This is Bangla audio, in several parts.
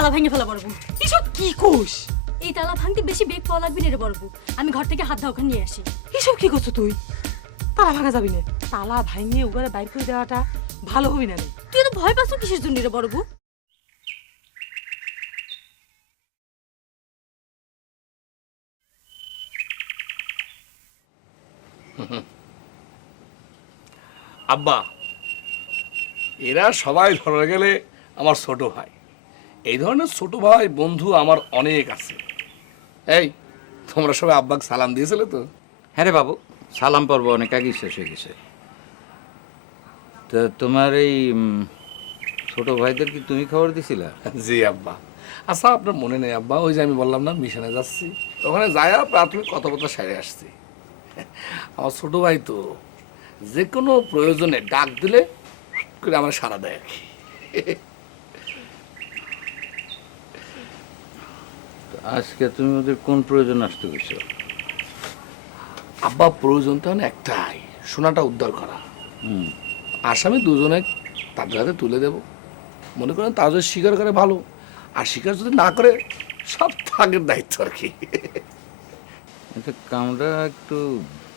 তালা ভেঙে ফেলা বড়বু। এসব কি কোষ? এই তালা ভাঙতে বেশি বেগ পাওয়া লাগবে না রে বড়বু। আমি ঘর থেকে হাত ধা ওখানে নিয়ে আসি। এসব কি করছ তুই? তালা ভাঙা যাবি না। তালা ভাঙিয়ে উগারে বাইর করে দেওয়াটা ভালো হবি না রে। তুই তো ভয় পাচ্ছ কিসের জন্য রে বড়বু? আব্বা এরা সবাই ধরে গেলে আমার ছোট ভাই। এই ধরনের ছোট ভাই বন্ধু আমার অনেক আছে। এই তোমরা সবাই আব্বাকে সালাম দিয়েছিলে তো? হ্যাঁ রে বাবু সালাম পর্ব অনেক আগেই শেষ হয়ে গেছে। তা তোমার এই উম, ছোট ভাইদের কি তুমি খবর দিছিলা? জি আব্বা। আচ্ছা আপনার মনে নেই আব্বা ওই যে আমি বললাম না মিশনে যাচ্ছি। ওখানে যায়া প্রাথমিক কথাবার্তা সেরে আসছি। আমার ছোট ভাই তো যে কোনো প্রয়োজনে ডাক দিলে করে আমার সারা দেয় আর কি। আজকে তুমি ওদের কোন প্রয়োজন আসতে গেছো আব্বা প্রয়োজন তো একটাই সোনাটা উদ্ধার করা। আসামি দুজনে তাদের হাতে তুলে দেব। মনে করেন তারা যদি স্বীকার করে ভালো আর স্বীকার যদি না করে সব থাকের দায়িত্ব আর কি। আচ্ছা কামটা একটু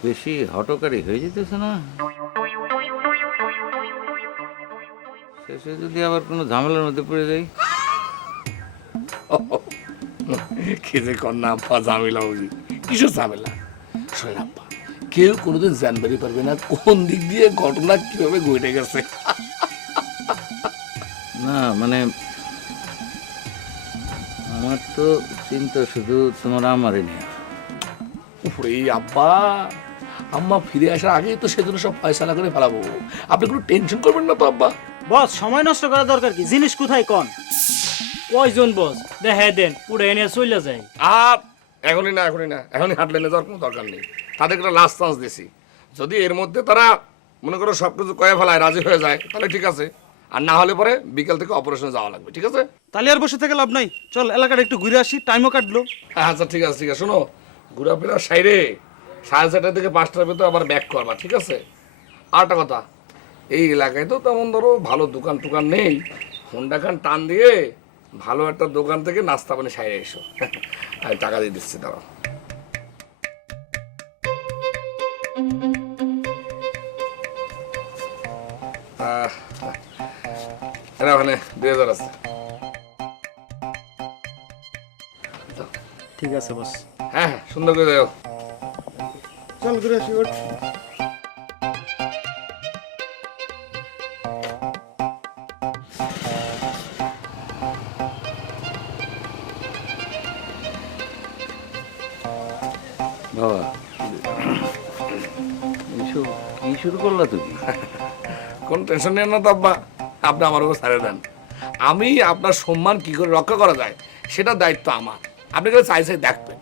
বেশি হটকারী হয়ে যেতেছে না? শেষে যদি আবার কোনো ঝামেলার মধ্যে পড়ে যাই। কি যে কন্যা আব্বা ঝামেলা বুঝি কিসের ঝামেলা? শোনেন আব্বা কেউ কোনোদিন জানবারই পারবে না কোন দিক দিয়ে ঘটনা কীভাবে ঘটে গেছে? না মানে আমার তো চিন্তা শুধু তোমার আমারে নিয়ে। ওরে আব্বা আম্মা ফিরে আসার আগেই তো সেজন্য সব ফয়সালা করে ফেলাবো। আপনি কোনো টেনশন করবেন না তো আব্বা। বস সময় নষ্ট করা দরকার কি? জিনিস কোথায় কন? কয়জন বস? দেখে দেন উড়ে এনে চলে যায় আর এখনই না এখনই না এখনই হাঁটলেনে যাওয়ার কোনো দরকার নেই। তাদেরকে একটা লাস্ট চান্স দিছি। যদি এর মধ্যে তারা মনে করো সব কিছু কয়ে ফেলায় রাজি হয়ে যায় তাহলে ঠিক আছে। আর না হলে পরে বিকেল থেকে অপারেশনে যাওয়া লাগবে ঠিক আছে? তাহলে আর বসে থেকে লাভ নাই। চল এলাকাটা একটু ঘুরে আসি টাইমও কাটলো। হ্যাঁ আচ্ছা ঠিক আছে ঠিক আছে। শোনো ঘোরাফেরার সাইডে সাড়ে চারটার থেকে পাঁচটার ভিতরে আবার ব্যাক করবা ঠিক আছে? আর একটা কথা এই এলাকায় তো তেমন ধরো ভালো দোকান টোকান নেই। হোন্ডা খান টান দিয়ে ভালো একটা দোকান থেকে নাস্তা পানি সাইডে এসো। আমি টাকা দিয়ে দিচ্ছি দাঁড়াও। ওখানে দুই হাজার আছে। ঠিক আছে বস। হ্যাঁ হ্যাঁ সুন্দর করে যাও চল ঘুরে আসি বাবা। এইসব কি শুরু করলা তুমি? কোন টেনশন নেন না তো আব্বা। আপনি আমার উপর ছাড়ে দেন। আমি আপনার সম্মান কি করে রক্ষা করা যায় সেটা দায়িত্ব আমার। আপনি করে চাই চাই দেখবেন।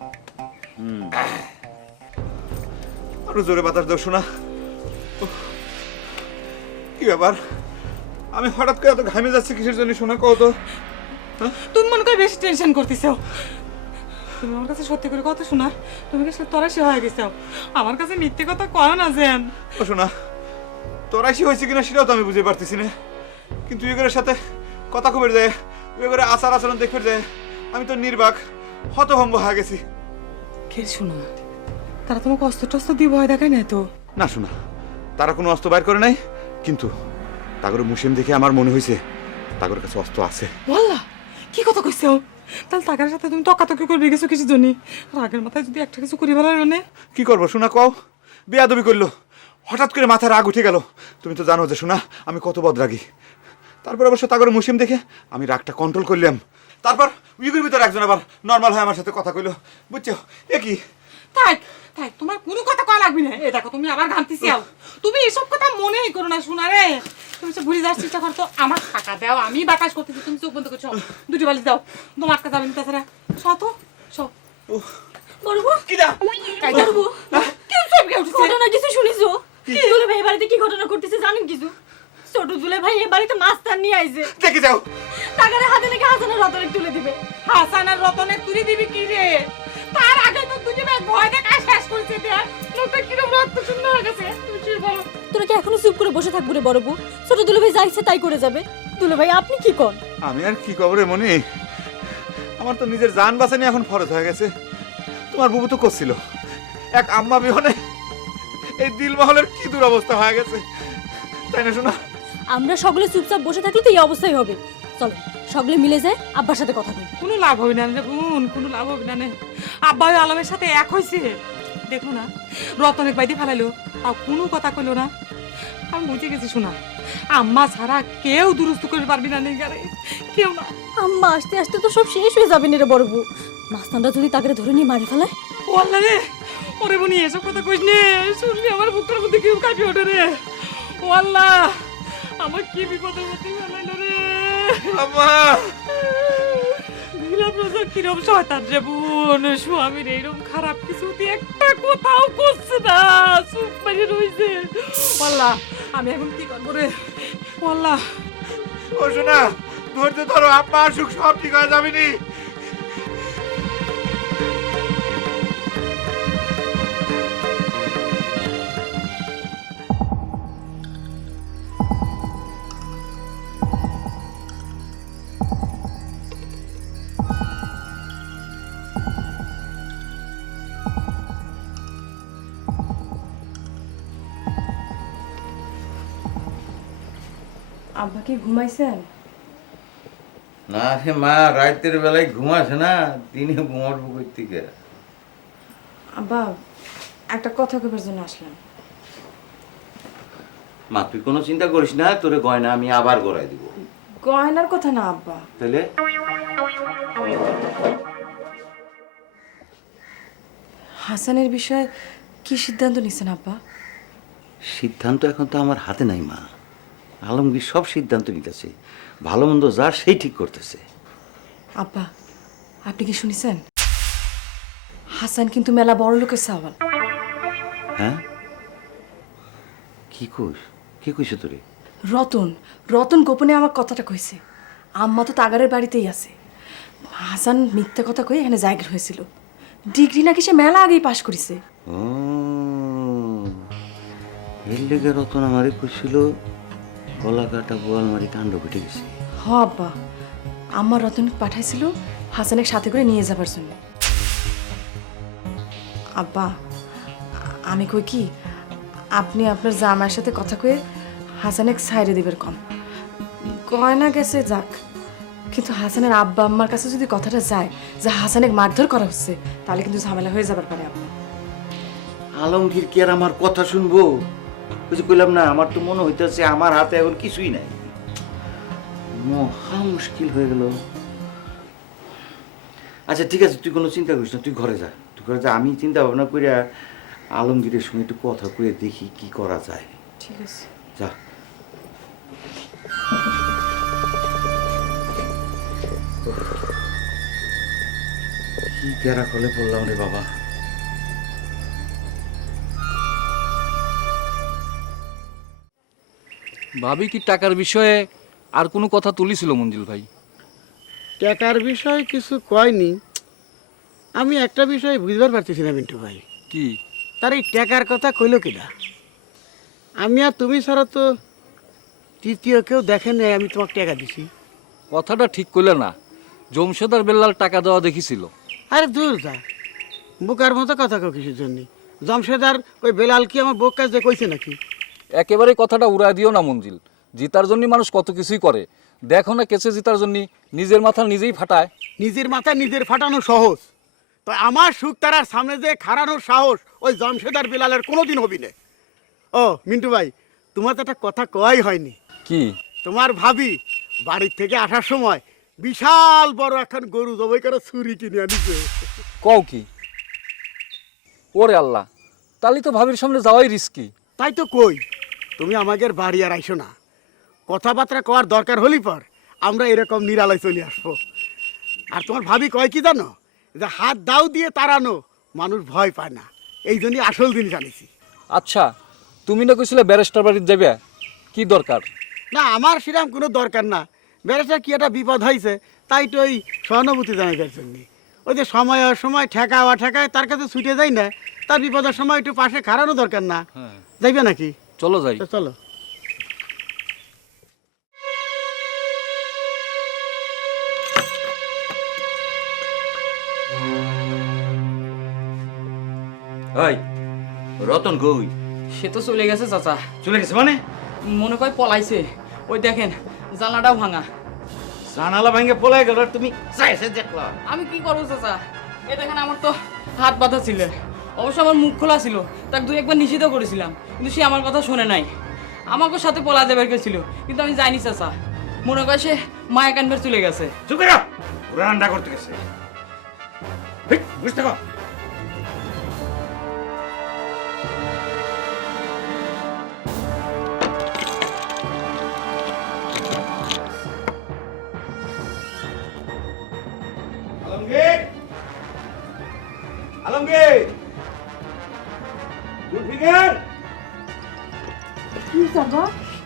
আরও জোরে বাতাস দাও শোনা কি ব্যাপার? আমি হঠাৎ করে এত ঘামে যাচ্ছি কিসের জন্য শোনা কত তুমি মনে করে বেশি টেনশন করতেছো। তুমি আমার কাছে সত্যি করে কথা শোনা। তুমি কাছে তরাসি হয়ে গেছো। আমার কাছে মিথ্যে কথা কয় না যেন। ও শোনা তোর আইসি হয়েছে কিনা সেটাও তো আমি বুঝতে পারতেছি না। কিন্তু ইগরের সাথে কথা খবর যায় ইগরের আচার আচরণ দেখে যায় আমি তো নির্বাক হতভম্ব হয়ে গেছি। কে শোনা তারা তোমাকে অস্ত্র টস্ত্র দিয়ে ভয় দেখায় না তো? না শোনা তারা কোনো অস্ত্র বাইর করে নাই কিন্তু তাগরে মুসিম দেখে আমার মনে হয়েছে তাগর কাছে অস্ত্র আছে। বললা কি কথা কইছো? তাহলে টাকার সাথে তুমি তকাতকি করবে গেছো কিছু জনি। রাগের মাথায় যদি একটা কিছু করি বলার মানে? কি করব, শোনা কও? বেয়াদবি করল। হঠাৎ করে মাথায় রাগ উঠে গেল। তুমি তো জানো যে, শোনা, আমি কত বদরাগি। তারপর অবশ্য তাগর মুসিম দেখে আমি রাগটা কন্ট্রোল করলাম। তারপর উইগুর ভিতরে একজন আবার নর্মাল হয় আমার সাথে কথা কইলো। বুঝছ? এ কি? তাই তাই তোমার কোনো কথা কয়া লাগবে না। এ দেখো তুমি আবার ঘামতেছি আও তুমি এসব কথা মনেই করো না শোনা রে। তুমি ভুলে যাওয়ার চেষ্টা করতো আমার টাকা দাও আমি বাতাস করতেছি তুমি চোখ বন্ধ করছ। দুটি বালিশ দাও। তোমার কাছে যাবে না তাছাড়া। সব বড়বু কিরা বড়বু কেউ সব কেউ ঘটনা কিছু শুনিছো? দুলে ভাই বাড়িতে কি ঘটনা করতেছে জানেন কিছু? ছোট দুলে ভাই এ বাড়িতে মাস্টার নিয়ে আইছে। দেখে যাও। টাকারে হাতে লেগে হাসানের রতনে তুলে দিবে। হাসান আর রতনে তুলি দিবি কি রে? তার তো দুটি ভাই ভয় দেখা শেষ করেছে দেখ লোকটা কিরম রক্ত শূন্য হয়ে গেছে। তুমি কি বলো তোরা কি এখনও চুপ করে বসে থাকব রে বড়বু ছোট দুলে ভাই যা ইচ্ছে তাই করে যাবে। দুলে ভাই আপনি কি কন? আমি আর কি খবরে মনে? আমার তো নিজের জান বাঁচানি এখন ফরজ হয়ে গেছে। তোমার বুবু তো করছিল। এক আম্মা বিহনে এই দিলমহলের কি দুরবস্থা হয়ে গেছে? তাই না শোনা আমরা সকলে চুপচাপ বসে থাকলে তো এই অবস্থাই হবে। চলো। সকলে মিলে যায় আব্বার সাথে কথা বলি। কোনো লাভ হবে না রে বোন কোনো লাভ হবে না নে। আব্বা ওই আলমের সাথে এক হয়েছে। দেখো না রতনের বাইতে ফেলাইলো তাও কোনো কথা কইলো না। আমি বুঝে গেছি শোনা আম্মা ছাড়া কেউ দুরুস্ত করে পারবি না নেই গারে কেউ না। আম্মা আসতে আসতে তো সব শেষ হয়ে যাবে রে বড় বউ। মাস্তানরা যদি তাকে ধরে নিয়ে মারি ফেলায় ও আল্লাহ রে ওরে বনি এসব কথা কইস নে শুনলি আমার বুকের মধ্যে কেউ কাঁপি ওঠে রে। ও আল্লাহ আমার কি বিপদের মধ্যে আম্মা নীলা প্রসাদ কিরম শয়তান রে বোন? স্বামীর এইরকম খারাপ কিছু একটা কোথাও করছে না। চুপ মেরে রয়েছে আল্লাহ আমি এখন কি করব রে? আল্লাহ ও শোনা ধৈর্য ধরো আম্মা সুখ সব ঠিক হয়ে যাবে নি আব্বা কি ঘুমাইছেন? না রে মা রাতের বেলায় ঘুমাস না দিনে ঘুমাবো কই থেকে আব্বা একটা কথা কবার জন্য আসলাম। মা তুই কোনো চিন্তা করিস না তোরে গয়না আমি আবার গড়াই দিব। গয়নার কথা না আব্বা। তাহলে হাসানের বিষয়ে কি সিদ্ধান্ত নিছেন আব্বা? সিদ্ধান্ত এখন তো আমার হাতে নাই মা। আলমগীর সব সিদ্ধান্ত নিতেছে। ভালো মন্দ যা সেই ঠিক করতেছে। আব্বা আপনি কি শুনেছেন? হাসান কিন্তু মেলা বড় লোকের সাওয়াল। হ্যাঁ? কি কইস? কি কইস তোরে? রতন রতন গোপনে আমার কথাটা কইছে। আম্মা তো তাগারের বাড়িতেই আছে। হাসান মিথ্যা কথা কয়ে এখানে জায়গা হয়েছিল। ডিগ্রি নাকি সে মেলা আগেই পাশ করেছে। ও এর লেগে রতন আমারে কইছিল গলা কাটা বোয়াল মারি কাণ্ড ঘটে গেছে। হ আব্বা আম্মা রতন পাঠাইছিল হাসানের সাথে করে নিয়ে যাবার জন্য। আব্বা আমি কই কি আপনি আপনার জামাইয়ের সাথে কথা কয়ে হাসানের সাইডে দিবেন কম গয়না গেছে যাক কিন্তু হাসানের আব্বা আম্মার কাছে যদি কথাটা যায় যে হাসানের মারধর করা হচ্ছে তাহলে কিন্তু ঝামেলা হয়ে যাবার পারে আব্বা। আলমগীর কি আর আমার কথা শুনব? যে কইলাম না আমার তো মনে হইতেছে আমার হাতে এখন কিছুই নাই। মহা মুশকিল হয়ে গেল। আচ্ছা ঠিক আছে তুই কোনো চিন্তা করিস না তুই ঘরে যা। তুই ঘরে যা আমি চিন্তা ভাবনা করে আলমগীরের সঙ্গে একটু কথা করে দেখি কি করা যায়। ঠিক আছে। যা। কি গেরা খলে পড়লাম রে বাবা। ভাবি কি টাকার বিষয়ে আর কোনো কথা তুলিছিল মঞ্জিল ভাই? টাকার বিষয়ে কিছু কয়নি। আমি একটা বিষয় বুঝবার পারতেছি না মিন্টু ভাই। কি? তার এই টাকার কথা কইল কিনা? আমি আর তুমি ছাড়া তো তৃতীয় কেউ দেখেন নাই আমি তোমাকে টাকা দিছি। কথাটা ঠিক করলে না জমশেদার বেল্লাল টাকা দেওয়া দেখিছিল। আরে দূর যা বুকার মতো কথা কো কিছুর জন্য? জমশেদার ওই বেলাল কি আমার বোক কাজ কইছে নাকি? একেবারে কথাটা উড়ায় দিও না মঞ্জিল। জিতার জন্য মানুষ কত কিছুই করে। দেখো না কেসে জিতার জন্য নিজের মাথা নিজেই ফাটায়। নিজের মাথায় নিজের ফাটানো সহজ। তো আমার সুখ তারার সামনে যে খাড়ানোর সাহস ওই জমশেদার বেলালের কোনোদিন হবি না। ও মিন্টু ভাই তোমার তো একটা কথা কয় হয়নি। কি? তোমার ভাবি বাড়ির থেকে আসার সময় বিশাল বড় এখন গরু জবাই করে ছুরি কিনে আনিছে। কও কি? ওরে আল্লাহ তাহলে তো ভাবির সামনে যাওয়াই রিস্কি তাই তো কই? তুমি আমাদের বাড়ি আর আইসো না। কথাবার্তা কওয়ার দরকার হলি পর আমরা এরকম নিরালয় চলে আসব। আর তোমার ভাবি কয় কি জানো? যে হাত দাও দিয়ে তাড়ানো মানুষ ভয় পায় না। এই জন্যই আসল জিনিস আনিছি আচ্ছা তুমি না কইছিলে ব্যারিস্টার বাড়িতে যাবে কি দরকার? না আমার সেরকম কোনো দরকার না। বেড়েছে কি একটা বিপদ হয়েছে তাই তো ওই সহানুভূতি জানাইবার জন্য। ওই যে সময় সময় ঠেকা ঠেকায় তার কাছে ছুটে যায় না তার বিপদের সময় একটু পাশে খাড়ানো দরকার না। যাইবে নাকি? চলো যাই। চলো। রতন কই? সে তো চলে গেছে চাচা। চলে গেছে মানে? মনে কয় পলাইছে। ওই দেখেন জানালাটাও ভাঙা। জানালা ভাঙে পলাই গেল তুমি চাইছে দেখলা। আমি কি করব চাচা? এ দেখেন আমার তো হাত বাঁধা ছিল। অবশ্য আমার মুখ খোলা ছিল তাকে দুই একবার নিষিদ্ধ করেছিলাম। কিন্তু সে আমার কথা শুনে নাই। আমাকে সাথে পলা যাবে গেছিল কিন্তু আমি জানি চাচা। মনে করে সে মায়া কানবার চলে গেছে। চুপ করে। রান্না করতে গেছে। বুঝতে কর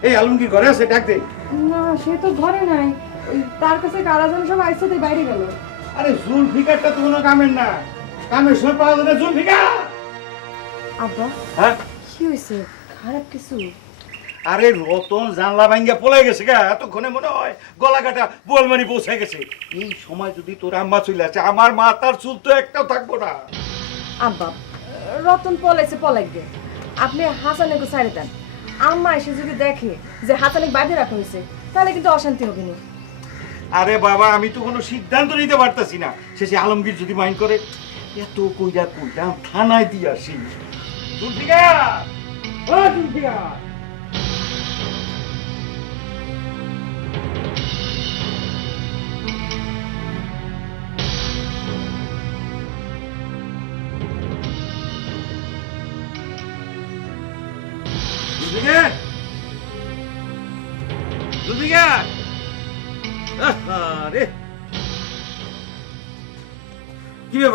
এই আলমগীর ঘরে আছে ডাক দে। না সে তো ঘরে নাই। তার কাছে কারাজন সব আইসে তাই বাইরে গেল। আরে জুলফিকারটা তো কোনো কামের না। কামের সময় পাওয়া না জুলফিকার আব্বা হ্যাঁ? কি হয়েছে খারাপ কিছু? আরে রতন জানলা ভাঙ্গা পলাই গেছে গা এতক্ষণে মনে হয় গলা কাটা বোয়ালমারি পৌঁছে গেছে। এই সময় যদি তোর আম্মা চলে আছে আমার মা তার চুল তো একটাও থাকব না। আব্বা রতন পলাইছে পলাইবে আপনি হাসানেকে ছাড়ে দেন। আম্মা এসে যদি দেখে যে হাসানে বাঁধে রাখা হয়েছে, তাহলে কিন্তু অশান্তি হবে না। আরে বাবা, আমি তো কোনো সিদ্ধান্ত নিতে পারতাছি না। শেষে আলমগীর যদি মাইন্ড করে, এত কইরা কইরা থানায় দিয়ে আসি। জুলফিকার! ও জুলফিকার!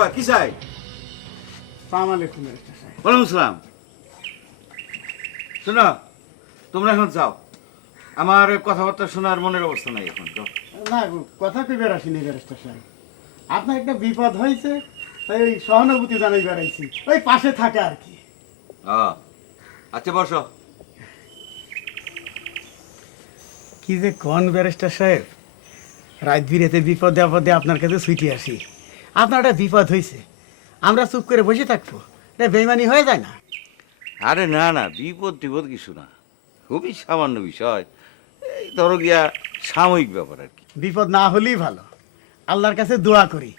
ব্যাপার কি চাই? সালাম আলাইকুম ওয়ালাইকুম সালাম। শোনো তোমরা এখন যাও। আমার কথাবার্তা শোনার মনের অবস্থা নাই এখন যাও। না কথা ব্যারিস্টার সাহেব। আপনার একটা বিপদ হয়েছে তাই ওই সহানুভূতি জানাই বেড়াইছি। ওই পাশে থাকে আর কি। আচ্ছা বসো। কি যে কোন ব্যারিস্টার সাহেব। রাত বিরেতে বিপদে আপদে আপনার কাছে ছুটি আসি। আপনার একটা বিপদ হয়েছে আমরা চুপ করে বসে থাকব। এটা বেইমানি হয়ে যায় না। আরে না না বিপদ টিপদ কিছু না। খুবই সামান্য বিষয়। এই ধরো গিয়া সাময়িক ব্যাপার আর কি। বিপদ না হলেই ভালো। আল্লাহর কাছে দোয়া করি।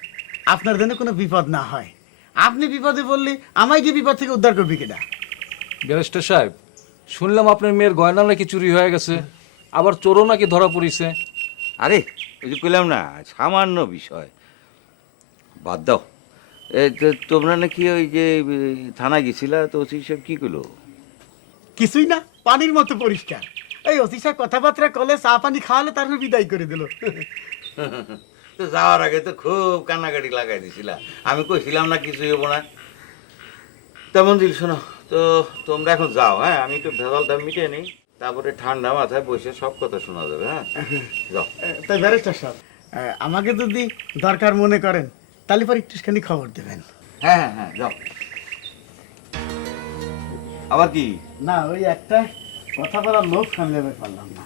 আপনার জন্য কোনো বিপদ না হয়। আপনি বিপদে পড়লে আমায় কি বিপদ থেকে উদ্ধার করবি কিনা? ব্যারিস্টার সাহেব শুনলাম আপনার মেয়ের গয়না নাকি চুরি হয়ে গেছে। আবার চোরও নাকি ধরা পড়িছে। আরে ওই যে কইলাম না সামান্য বিষয়। বাদ দাও। এ, তো তোমরা নাকি ওই যে এ, থানায় গেছিলা তো সেই সব কি করল কিছুই না পানির মতো পরিষ্কার। এই অতিশা কথাবার্তা কলে চা পানি খাওয়ালে তারপর বিদায় করে দিল। তো যাওয়ার আগে তো খুব কান্নাকাটি লাগাই দিছিলা। আমি কইছিলাম না কিছুই হব না। তেমন দিল শোনো তো তোমরা এখন যাও হ্যাঁ? আমি একটু ভেজালটা মিটে নিই তারপরে ঠান্ডা মাথায় বসে সব কথা শোনা যাবে হ্যাঁ? যাও। তাই ব্যারিস্টার সাহেব আহ, আমাকে যদি দরকার মনে করেন তাহলে পর একটুখানি খবর দেবেন। হ্যাঁ হ্যাঁ হ্যাঁ যাও। আবার কি? না ওই একটা কথা বলার লোক সামলাতে পারলাম না।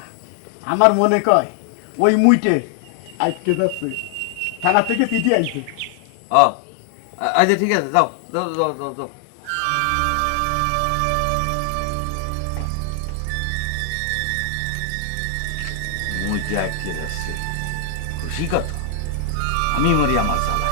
আমার মনে কয় ওই মুইটে আজকে যাচ্ছে থানা থেকে চিঠি আইছে। ও আচ্ছা ঠিক আছে যাও যাও যাও যাও যাও। মুইটা আটকে যাচ্ছে। খুশি কথা? আমি মরি আমার জ্বালায়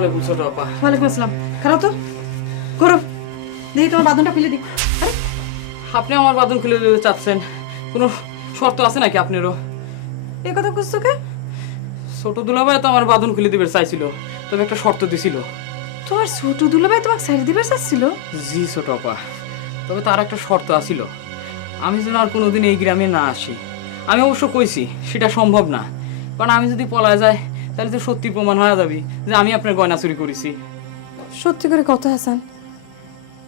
আলাইকুম ছোট আপা। ওয়ালাইকুম আসসালাম। খারাপ তো? করো দেখি তোমার বাঁধনটা খুলে দিই। আরে। আপনি আমার খুলে দিতে চাচ্ছেন। কোনো শর্ত আছে নাকি আপনারও? এই কথা কে? ছোট দুলাভাই তো আমার খুলে দিবে চাইছিল তবে একটা শর্ত দিছিল। তোমার ছোট দুলাভাই তোমাকে সাইড দিবার চাচ্ছিল? জি ছোট আপা। তবে তার একটা শর্ত আছিল। আমি যেন আর কোনোদিন এই গ্রামে না আসি। আমি অবশ্য কইছি সেটা সম্ভব না। কারণ আমি যদি পলায় যাই তাহলে তো সত্যি প্রমাণ হয়ে যাবে যে আমি আপনার গয়না চুরি করেছি। সত্যি করে কত হাসান।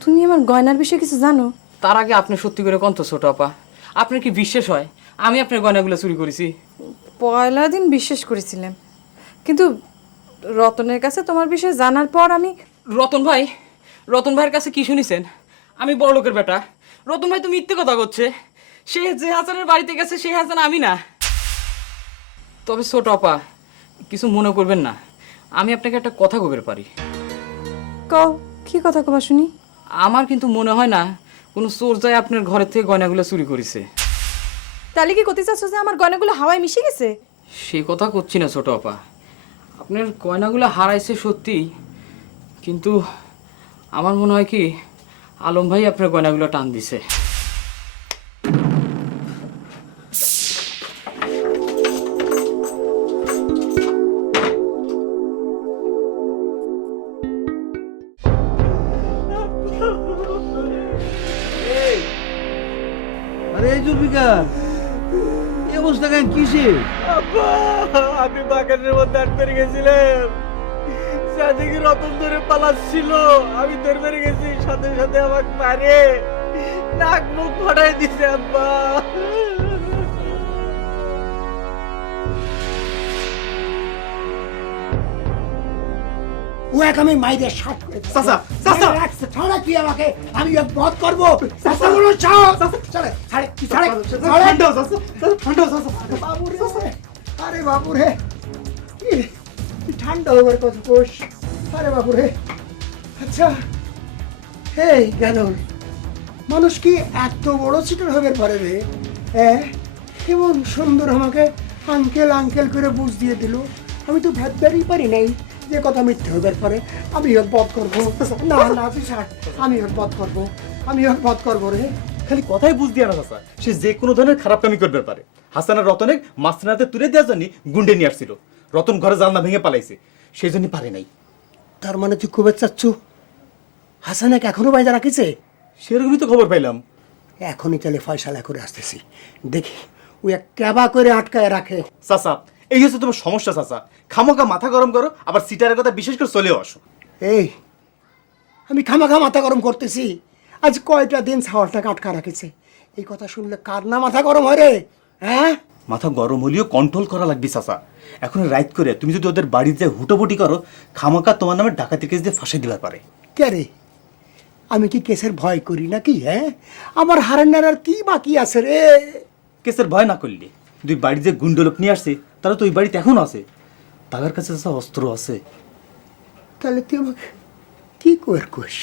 তুমি আমার গয়নার বিষয়ে কিছু জানো? তার আগে আপনি সত্যি করে কন্ত ছোট আপা। আপনার কি বিশ্বাস হয়? আমি আপনার গয়নাগুলো চুরি করেছি। পয়লা দিন বিশ্বাস করেছিলাম। কিন্তু রতনের কাছে তোমার বিষয়ে জানার পর আমি রতন ভাই রতন ভাইয়ের কাছে কি শুনেছেন? আমি বড় লোকের বেটা। রতন ভাই তো মিথ্যে কথা করছে সে যে হাসানের বাড়িতে গেছে সেই হাসান আমি না। তবে ছোট আপা কিছু মনে করবেন না। আমি আপনাকে একটা কথা কবের পারি। কও কি কথা কবা শুনি? আমার কিন্তু মনে হয় না কোনো চোর যায় আপনার ঘরের থেকে গয়নাগুলো চুরি করেছে। তাহলে কি করতে চাচ্ছ যে আমার গয়নাগুলো হাওয়ায় মিশে গেছে? সে কথা করছি না ছোট আপা। আপনার গয়নাগুলো হারাইছে সত্যি কিন্তু আমার মনে হয় কি আলম ভাই আপনার গয়নাগুলো টান দিছে। অবস্থা কেন কিসে? আমি বাগানের মধ্যে আটকে গেছিলাম। সাদিকে রতন ধরে পালাচ্ছিল। আমি ধরে বেড়ে গেছি সাথে সাথে আমাকে মারে। নাক মুখ ফাটাই দিছে আব্বা। ও এক আমি মাইদের শার্ট করে চাচা চাচা ছাড়া তুই আমাকে। আমি বধ করব। চাচা বলো চাও ছাড়ে ছাড়ে ঠান্ডা চাচা বাবু রে আরে বাবু রে কি? তুই ঠান্ডা হবার কথা কোষ আরে বাবু রে আচ্ছা এই কেন মানুষ কি এত বড় চিটার হবে পারে রে? হ্যাঁ কেমন সুন্দর আমাকে আঙ্কেল আঙ্কেল করে বুঝ দিয়ে দিল। আমি তো ভাবতেই পারি নাই। যে কথা মিথ্যে হইবার পরে আমি ওর বধ করব। না না তুই ছাড়। আমি ওর বধ করব। আমি ওর বধ করব রে। খালি কথাই বুঝ দিয়ে না চাচা সে যে কোনো ধরনের খারাপ কামি করতে পারে। হাসানের রতনের মাস্তানাতে তুলে দেওয়ার জন্য গুন্ডে নিয়ে আসছিল। রতন ঘরে জানলা ভেঙে পালাইছে। সেই জন্য পারে নাই। তার মানে তুই খুব চাচ্ছু হাসানাকে এখনও বাইরে রাখিছে? সেরকমই তো খবর পাইলাম। এখনই তাহলে ফয়সালা করে আসতেছি। দেখি ও এক ক্যাবা করে আটকায় রাখে। চাচা এই হচ্ছে তোমার সমস্যা চাচা। খামোকা মাথা গরম করো আবার সিটারের কথা বিশেষ করে চলেও আসো। এই আমি খামাখা মাথা গরম করতেছি। আজ কয়টা দিন ছাওয়ালটাকে আটকা রাখেছে? এই কথা শুনলে কার না মাথা গরম হয় রে? হ্যাঁ? মাথা গরম হলেও কন্ট্রোল করা লাগবে চাচা। এখন রাইট করে তুমি যদি ওদের বাড়িতে হুটোপুটি করো খামাকা তোমার নামে ডাকাতি কেস দিয়ে ফাঁসে দিতে পারে। কে রে? আমি কি কেসের ভয় করি নাকি হ্যাঁ? আমার হারান্নার আর কি বাকি আছে রে? কেসের ভয় না করলে। দুই বাড়ি যে গুন্ডলোক নিয়ে আসছে তারা তো ওই বাড়িতে এখনও আছে। তাদের কাছে চাচা অস্ত্র আছে তাহলে তুই আমাকে কি কর কোষ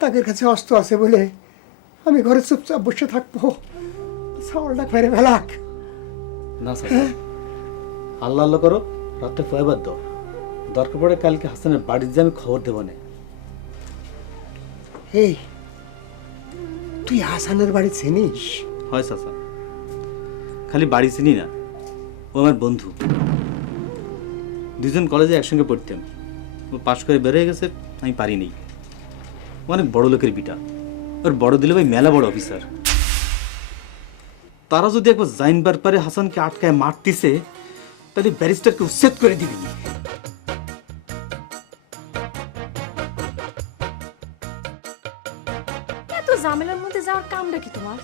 তাদের কাছে অস্ত্র আছে বলে আমি ঘরে চুপচাপ বসে থাকব। ছাওয়ালটা ফেরে ফেলাক। না স্যার। আল্লাহ আল্লাহ করো রাত্রে ফয়বার দাও। দরকার পড়ে কালকে হাসানের বাড়ির যে আমি খবর দেবো না। এই তুই হাসানের বাড়ি চিনিস? হয় চাচা খালি বাড়ি চিনি না। ও আমার বন্ধু। দুজন কলেজে একসঙ্গে পড়তাম। ও পাশ করে বেরিয়ে গেছে, আমি পারিনি অনেক বড় লোকের বিটা ওর বড় দিলে ভাই মেলা বড় অফিসার। তারা যদি একবার জাইনবার পারে হাসানকে আটকায় মারতিছে, তাহলে ব্যারিস্টারকে উচ্ছেদ করে দিবি। এত ঝামেলার মধ্যে যাওয়ার কামটা কি তোমার?